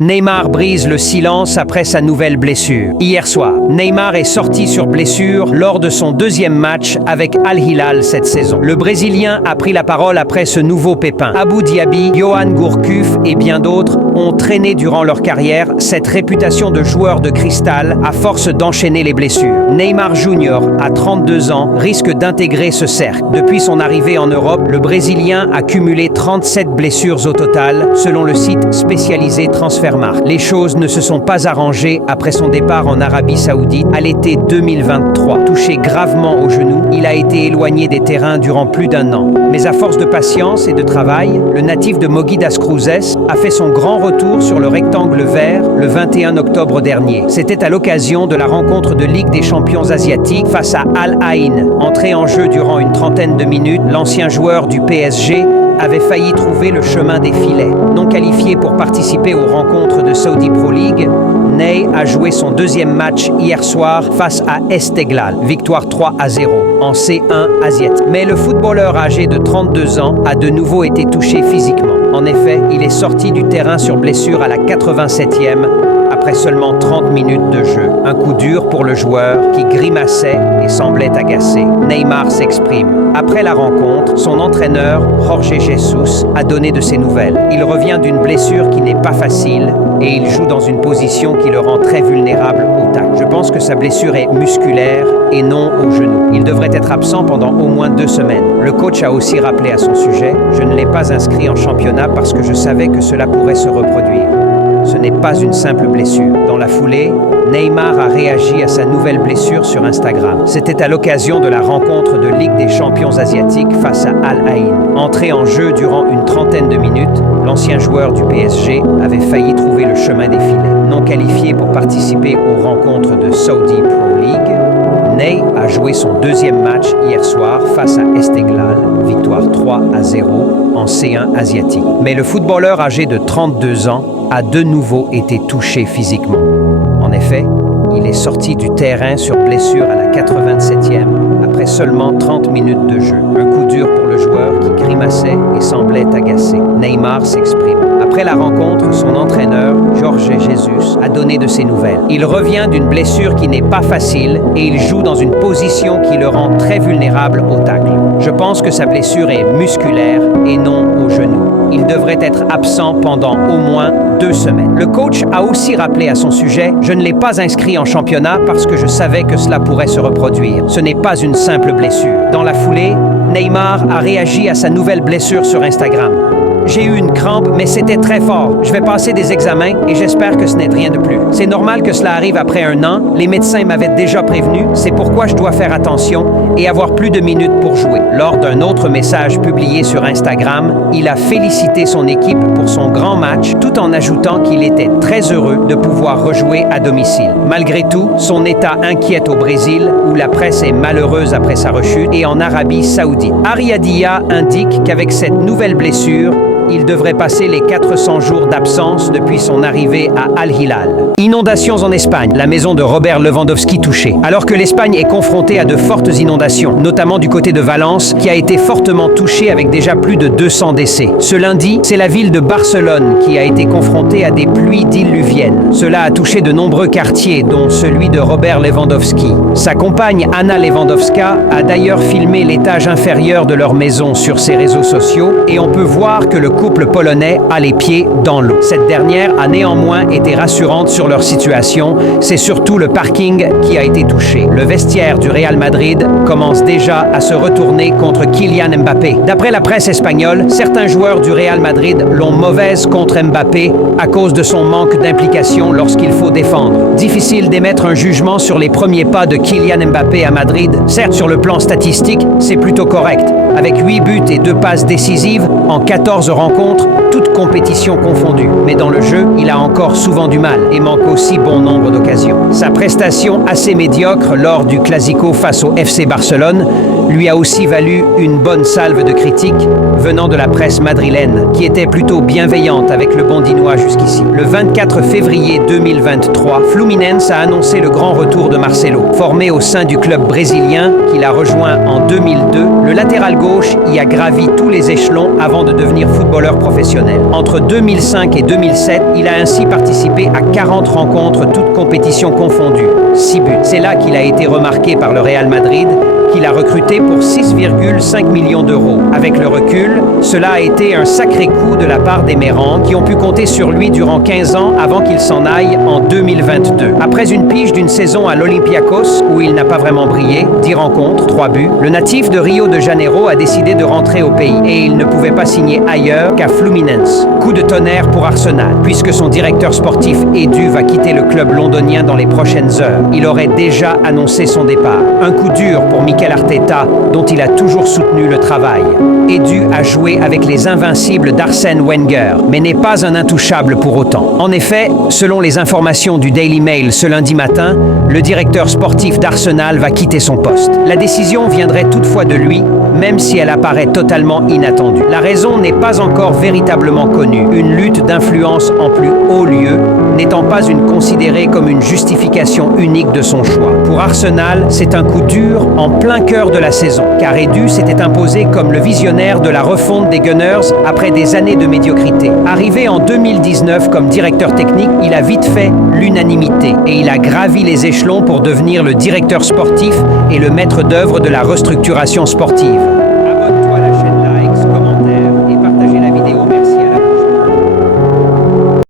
Neymar brise le silence après sa nouvelle blessure. Hier soir, Neymar est sorti sur blessure lors de son deuxième match avec Al Hilal cette saison. Le Brésilien a pris la parole après ce nouveau pépin. Abou Diaby, Yohan Gourcuff et bien d'autres ont traîné durant leur carrière cette réputation de joueur de cristal à force d'enchaîner les blessures. Neymar Jr., à 32 ans, risque d'intégrer ce cercle. Depuis son arrivée en Europe, le Brésilien a cumulé 37 blessures au total, selon le site spécialisé Transfermarkt. Les choses ne se sont pas arrangées après son départ en Arabie Saoudite à l'été 2023. Touché gravement au genou, il a été éloigné des terrains durant plus d'un an. Mais à force de patience et de travail, le natif de Mogi das Cruzes a fait son grand retour sur le rectangle vert le 21 octobre dernier. C'était à l'occasion de la rencontre de Ligue des champions asiatiques face à Al Ain. Entré en jeu durant une trentaine de minutes, l'ancien joueur du PSG avait failli trouver le chemin des filets. Non qualifié pour participer aux rencontres de Saudi Pro League, Ney a joué son deuxième match hier soir face à Esteghlal. Victoire 3-0 en C1 asiatique. Mais le footballeur âgé de 32 ans a de nouveau été touché physiquement. En effet, il est sorti du terrain sur blessure à la 87e après seulement 30 minutes de jeu. Un coup dur pour le joueur qui grimaçait et semblait agacé. Neymar s'exprime. Après la rencontre, son entraîneur, Jorge Jesus, a donné de ses nouvelles. Il revient d'une blessure qui n'est pas facile et il joue dans une position qui le rend très vulnérable au tacle. Je pense que sa blessure est musculaire et non au genou. Il devrait être absent pendant au moins 2 semaines. Le coach a aussi rappelé à son sujet « Je ne l'ai pas inscrit en championnat parce que je savais que cela pourrait se reproduire. Ce n'est pas une simple blessure. » Dans la foulée, Neymar a réagi à sa nouvelle blessure sur Instagram. C'était à l'occasion de la rencontre de Ligue des champions asiatiques face à Al Ain. Entré en jeu durant une trentaine de minutes, l'ancien joueur du PSG avait failli trouver le chemin des filets. Non qualifié pour participer aux rencontres de Saudi Pro League, Ney a joué son deuxième match hier soir face à Esteghlal, victoire 3-0 en C1 asiatique. Mais le footballeur âgé de 32 ans a de nouveau été touché physiquement. En effet, il est sorti du terrain sur blessure à la 87e après seulement 30 minutes de jeu. Un coup dur pour le joueur qui grimaçait et semblait agacé. Neymar s'exprime. Après la rencontre, son entraîneur, Jorge Jesus, a donné de ses nouvelles. Il revient d'une blessure qui n'est pas facile et il joue dans une position qui le rend très vulnérable au tacle. Je pense que sa blessure est musculaire et non au genou. Il devrait être absent pendant au moins 2 semaines. Le coach a aussi rappelé à son sujet « Je ne l'ai pas inscrit en championnat parce que je savais que cela pourrait se reproduire. Ce n'est pas une simple blessure. » Dans la foulée, Neymar a réagi à sa nouvelle blessure sur Instagram. J'ai eu une crampe, mais c'était très fort. Je vais passer des examens et j'espère que ce n'est rien de plus. C'est normal que cela arrive après un an. Les médecins m'avaient déjà prévenu. C'est pourquoi je dois faire attention et avoir plus de minutes pour jouer. Lors d'un autre message publié sur Instagram, il a félicité son équipe pour son grand match, tout en ajoutant qu'il était très heureux de pouvoir rejouer à domicile. Malgré tout, son état inquiète au Brésil, où la presse est malheureuse après sa rechute, et en Arabie Saoudite. Ariadia indique qu'avec cette nouvelle blessure, il devrait passer les 400 jours d'absence depuis son arrivée à Al Hilal. Inondations en Espagne, la maison de Robert Lewandowski touchée. Alors que l'Espagne est confrontée à de fortes inondations, notamment du côté de Valence, qui a été fortement touchée avec déjà plus de 200 décès. Ce lundi, c'est la ville de Barcelone qui a été confrontée à des pluies diluviennes. Cela a touché de nombreux quartiers, dont celui de Robert Lewandowski. Sa compagne Anna Lewandowska a d'ailleurs filmé l'étage inférieur de leur maison sur ses réseaux sociaux et on peut voir que le couple polonais a les pieds dans l'eau. Cette dernière a néanmoins été rassurante sur leur situation. C'est surtout le parking qui a été touché. Le vestiaire du Real Madrid commence déjà à se retourner contre Kylian Mbappé. D'après la presse espagnole, certains joueurs du Real Madrid l'ont mauvaise contre Mbappé à cause de son manque d'implication lorsqu'il faut défendre. Difficile d'émettre un jugement sur les premiers pas de Kylian Mbappé à Madrid. Certes, sur le plan statistique, c'est plutôt correct. Avec 8 buts et 2 passes décisives en 14 rencontres, toutes compétitions confondues. Mais dans le jeu, il a encore souvent du mal et manque aussi bon nombre d'occasions. Sa prestation assez médiocre lors du Clasico face au FC Barcelone lui a aussi valu une bonne salve de critiques venant de la presse madrilène, qui était plutôt bienveillante avec le Bondinois jusqu'ici. Le 24 février 2023, Fluminense a annoncé le grand retour de Marcelo. Formé au sein du club brésilien qu'il a rejoint en 2002, le latéral gauche y a gravi tous les échelons avant de devenir footballeur footballeur professionnel. Entre 2005 et 2007, il a ainsi participé à 40 rencontres, toutes compétitions confondues. 6 buts. C'est là qu'il a été remarqué par le Real Madrid, qu'il a recruté pour 6,5 millions d'euros. Avec le recul, cela a été un sacré coup de la part des Mérangs qui ont pu compter sur lui durant 15 ans avant qu'il s'en aille en 2022. Après une pige d'une saison à l'Olympiakos où il n'a pas vraiment brillé, 10 rencontres, 3 buts, le natif de Rio de Janeiro a décidé de rentrer au pays et il ne pouvait pas signer ailleurs qu'à Fluminense. Coup de tonnerre pour Arsenal, puisque son directeur sportif Edu va quitter le club londonien dans les prochaines heures. Il aurait déjà annoncé son départ. Un coup dur pour Mikel Arteta, dont il a toujours soutenu le travail. Edu a joué avec les invincibles d'Arsène Wenger, mais n'est pas un intouchable pour autant. En effet, selon les informations du Daily Mail ce lundi matin, le directeur sportif d'Arsenal va quitter son poste. La décision viendrait toutefois de lui, même si elle apparaît totalement inattendue. La raison n'est pas encore véritablement connue, une lutte d'influence en plus haut lieu, n'étant pas considérée comme une justification unique de son choix. Pour Arsenal, c'est un coup dur en plein cœur de la saison, car Edu s'était imposé comme le visionnaire de la refonte des Gunners après des années de médiocrité. Arrivé en 2019 comme directeur technique, il a vite fait l'unanimité et il a gravi les échelons pour devenir le directeur sportif et le maître d'œuvre de la restructuration sportive.